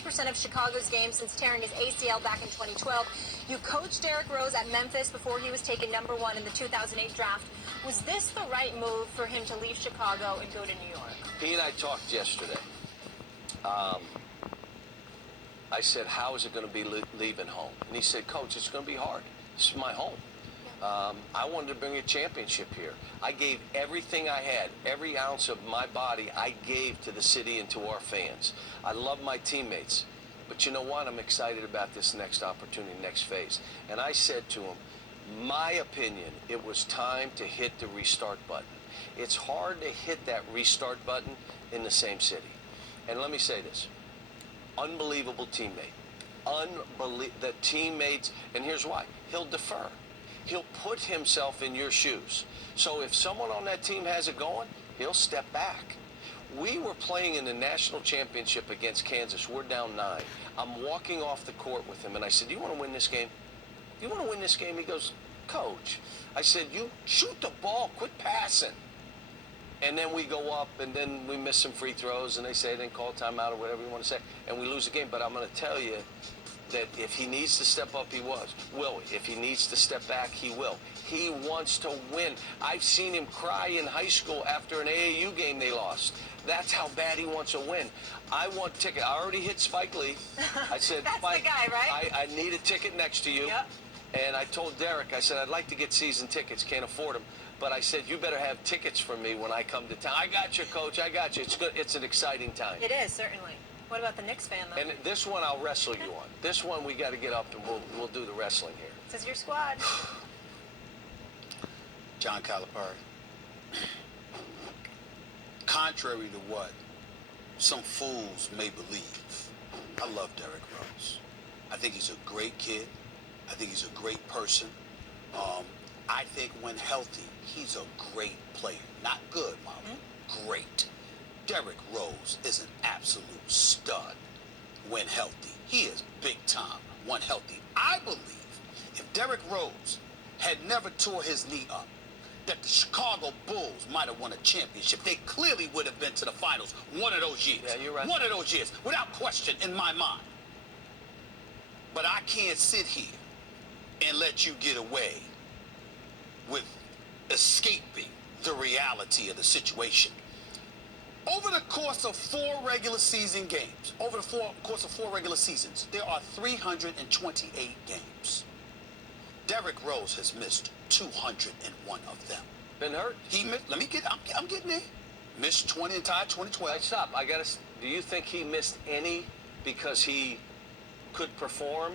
40% of Chicago's games since tearing his ACL back in 2012. You coached Derrick Rose at Memphis before he was taken #1 in the 2008 draft. Was this the right move for him to leave Chicago and go to New York? He and I talked yesterday. I said, how is it going to be leaving home? And he said, Coach, it's going to be hard. This is my home. I wanted to bring a championship here. I gave everything I had, every ounce of my body I gave to the city and to our fans. I love my teammates. But you know what? I'm excited about this next opportunity, next phase. And I said to him, my opinion, it was time to hit the restart button. It's hard to hit that restart button in the same city. And let me say this. Unbelievable teammate. The teammates, and here's why. He'll defer. He'll put himself in your shoes. So if someone on that team has it going, he'll step back. We were playing in the national championship against Kansas. We're down 9. I'm walking off the court with him, and I said, do you want to win this game? Do you want to win this game? He goes, Coach. I said, you shoot the ball. Quit passing. And then we go up, and then we miss some free throws, and they say, then call timeout or whatever you want to say, and we lose the game. But I'm going to tell you that if he needs to step up, he will. If he needs to step back, he will. He wants to win. I've seen him cry in high school after an AAU game they lost. That's how bad he wants to win. I want a ticket. I already hit Spike Lee. I said, That's Spike, the guy, right? I need a ticket next to you. Yep. And I told Derek, I said, I'd like to get season tickets. Can't afford them. But I said, you better have tickets for me when I come to town. I got you, Coach. I got you. It's good. It's an exciting time. It is, certainly. What about the Knicks fan, though? And this one I'll wrestle you on. This one we got to get up and we'll do the wrestling here. This is your squad. John Calipari. Contrary to what some fools may believe, I love Derrick Rose. I think he's a great kid. I think he's a great person. I think when healthy, he's a great player. Not good, Mama. Great. Derrick Rose is an absolute stud when healthy. He is big time when healthy. I believe if Derrick Rose had never tore his knee up, that the Chicago Bulls might have won a championship. They clearly would have been to the finals one of those years. Yeah, you're right. One of those years, without question in my mind. But I can't sit here and let you get away with escaping the reality of the situation. Over the course of 4 regular season games, course of 4 regular seasons, there are 328 games. Derrick Rose has missed 201 of them. Been hurt? He missed, I'm getting there. Missed 20 entire 2012. Hey, stop. Do you think he missed any because he could perform?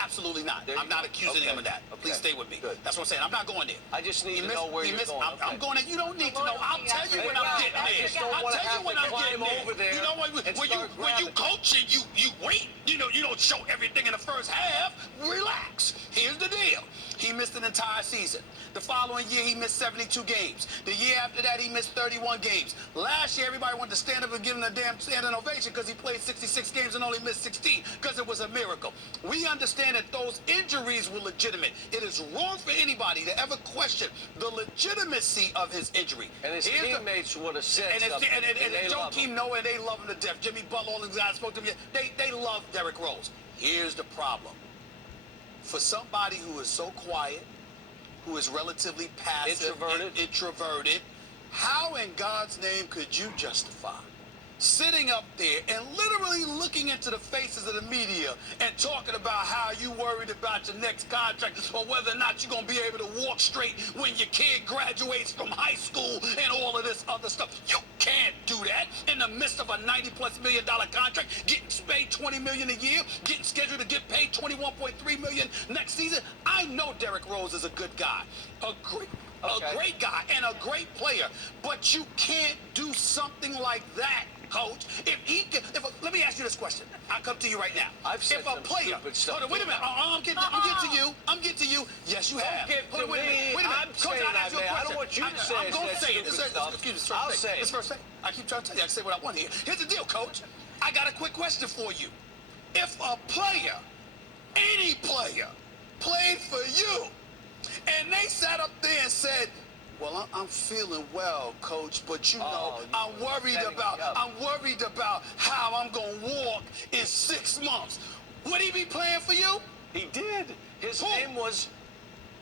Absolutely not. I'm not accusing him of that. Okay. Please stay with me. Good. That's what I'm saying. I'm not going there. I just need to know where you're going. I'm going there. You don't need to know. I'll tell you when I'm getting there. I'll tell you when I'm getting there. You know what? When you coach and you wait, you don't show everything in the first half. Relax. Here's the deal. He missed an entire season. The following year, he missed 72 games. The year after that, he missed 31 games. Last year, everybody wanted to stand up and give him a damn standing ovation because he played 66 games and only missed 16 because it was a miracle. We understand that those injuries were legitimate. It is wrong for anybody to ever question the legitimacy of his injury. And his teammates would have said something. And Joakim Noah, and they love him to death. Jimmy Butler, all these guys spoke to him. They love Derrick Rose. Here's the problem. For somebody who is so quiet, who is relatively passive, introverted, how in God's name could you justify sitting up there and literally looking into the faces of the media and talking about how you worried about your next contract or whether or not you're going to be able to walk straight when your kid graduates from high school and all of this other stuff? You can't do that in the midst of a $90+ million contract, getting paid $20 million a year, getting scheduled to get paid $21.3 million next season. I know Derrick Rose is a good guy, a great guy and a great player, but you can't do something like that, Coach. Let me ask you this question. I'll come to you right now. I've said some stupid stuff. Hold on, wait a minute. I'm getting to you. Yes, you have. Wait a minute. I'm saying that, man. I don't want you to say I'm going to say it. Excuse me. I'll say it. This first thing. I keep trying to tell you. I can say what I want here. Here's the deal, Coach. I got a quick question for you. If a player, any player, played for you, and they sat up there and said, well, I'm feeling well, Coach, but I'm worried about how I'm going to walk York in 6 months. Would he be playing for you? He did. His Who? name was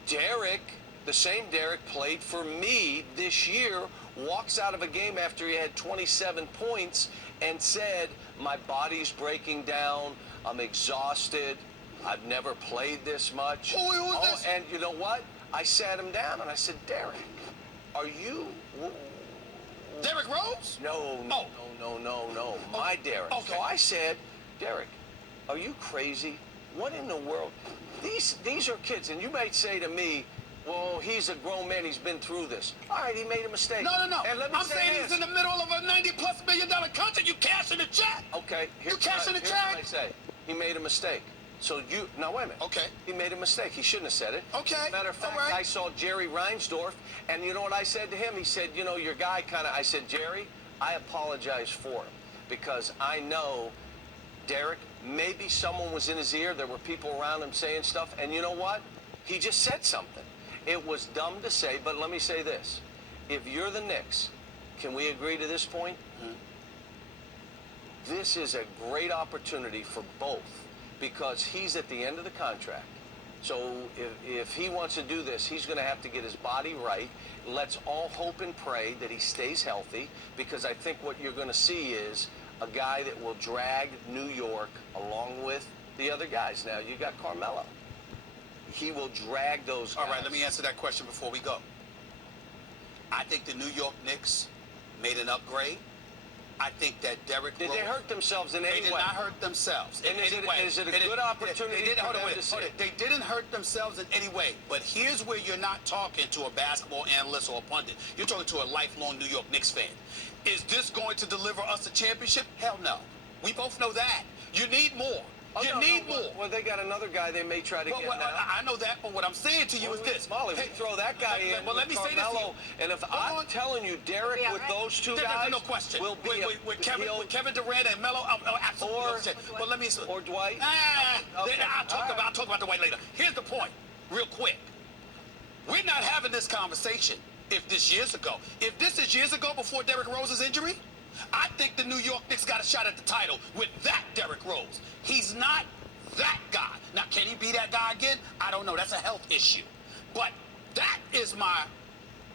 Derek. The same Derek played for me this year. Walks out of a game after he had 27 points and said, my body's breaking down. I'm exhausted. I've never played this much. Who was this? And you know what? I sat him down and I said, Derek, are you... Derrick Rose? No. My Derek. Okay. So I said, Derek, are you crazy? What in the world? These are kids, and you might say to me, well, he's a grown man. He's been through this. All right, he made a mistake. No. And let me I'm say saying this. he's in the middle of a $90+ million contract. You cashing the check. Okay. You cashing the here's check. what I say. He made a mistake. So now wait a minute. Okay. He made a mistake. He shouldn't have said it. Okay. Matter of fact, All right. I saw Jerry Reinsdorf, and you know what I said to him? He said, you know, your guy kind of. I said, Jerry, I apologize for him because I know, Derek, maybe someone was in his ear. There were people around him saying stuff, and you know what? He just said something. It was dumb to say, but let me say this. If you're the Knicks, can we agree to this point? Mm-hmm. This is a great opportunity for both because he's at the end of the contract. So if he wants to do this, he's going to have to get his body right. Let's all hope and pray that he stays healthy because I think what you're going to see is a guy that will drag New York along with the other guys. Now, you got Carmelo. He will drag those guys. All right, let me answer that question before we go. I think the New York Knicks made an upgrade. I think that Derrick Rose... Did they hurt themselves in any way? They did not hurt themselves in any way. Is it a good opportunity for them to see? They didn't hurt themselves in any way. But here's where you're not talking to a basketball analyst or a pundit. You're talking to a lifelong New York Knicks fan. Is this going to deliver us a championship? Hell no. We both know that. You need more. You need more. Well, they got another guy they may try to get now. I know that, but what I'm saying to you is this. Molly, we throw that guy in Well, let me say this to you. And if I'm telling you, Derek, with those two guys, no question. will be with Kevin Durant and Melo, absolutely. But let me... Or Dwight. I'll talk about Dwight later. Here's the point, real quick. We're not having this conversation if this years ago. If this is years ago before Derrick Rose's injury, I think the New York Knicks got a shot at the title with that Derrick Rose. He's not that guy. Now, can he be that guy again? I don't know. That's a health issue. But that is my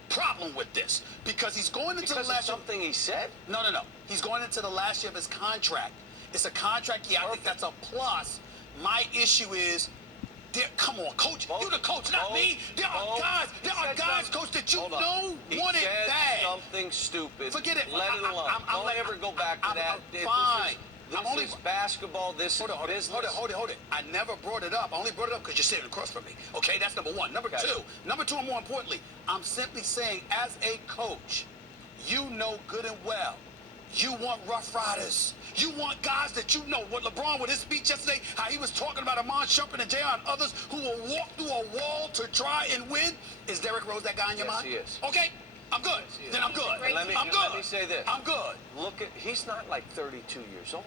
problem with this because he's going into the last year. Something he said? No. He's going into the last year of his contract. It's a contract. Yeah, I think that's a plus. My issue is, come on, coach. You the coach, not me. There are guys, coach, that you know want it bad. Something stupid. Forget it. Let it alone. Don't ever go back to that. Fine. This is basketball. This is business. Hold it. I never brought it up. I only brought it up because you're sitting across from me. Okay, that's number one. Number two, and more importantly, I'm simply saying, as a coach, you know good and well, you want Rough Riders. You want guys that you know. What LeBron, with his speech yesterday, how he was talking about Amon Shumpert and J.R. and others who will walk through a wall to try and win. Is Derrick Rose that guy in your mind? Yes, he is. Okay, I'm good. Then I'm good. Let me say this. I'm good. Look at, he's not like 32 years old.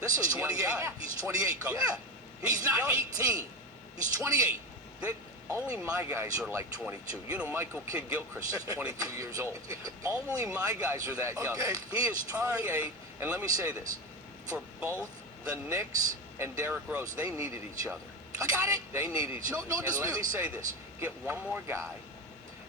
This is 28. He's 28, coach. Yeah. He's not young. 18. He's 28. Only my guys are like 22. You know, Michael Kidd-Gilchrist is 22 years old. Only my guys are that young. Okay. He is 28, and let me say this. For both the Knicks and Derrick Rose, they needed each other. I got it. They need each other. No and dispute. let me say this. Get one more guy,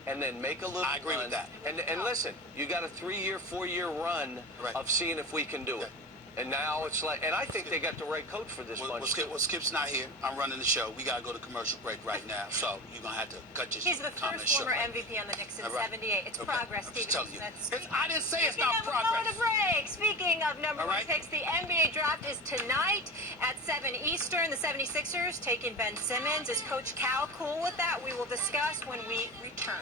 and then make a little I agree with that. And listen, you got a 3-year, 4-year run of seeing if we can do it. And now it's like, and I think they got the right coach for this bunch. Well, Skip's not here. I'm running the show. We got to go to commercial break right now. So you're going to have to cut your He's the comments first former short. MVP on the Knicks since 78. It's progress, I'm Stephen. just telling you. That's I didn't say it's Speaking not of, we're progress. going to break. Speaking of number one picks, the NBA draft is tonight at 7 Eastern. The 76ers taking Ben Simmons. Is Coach Cal cool with that? We will discuss when we return.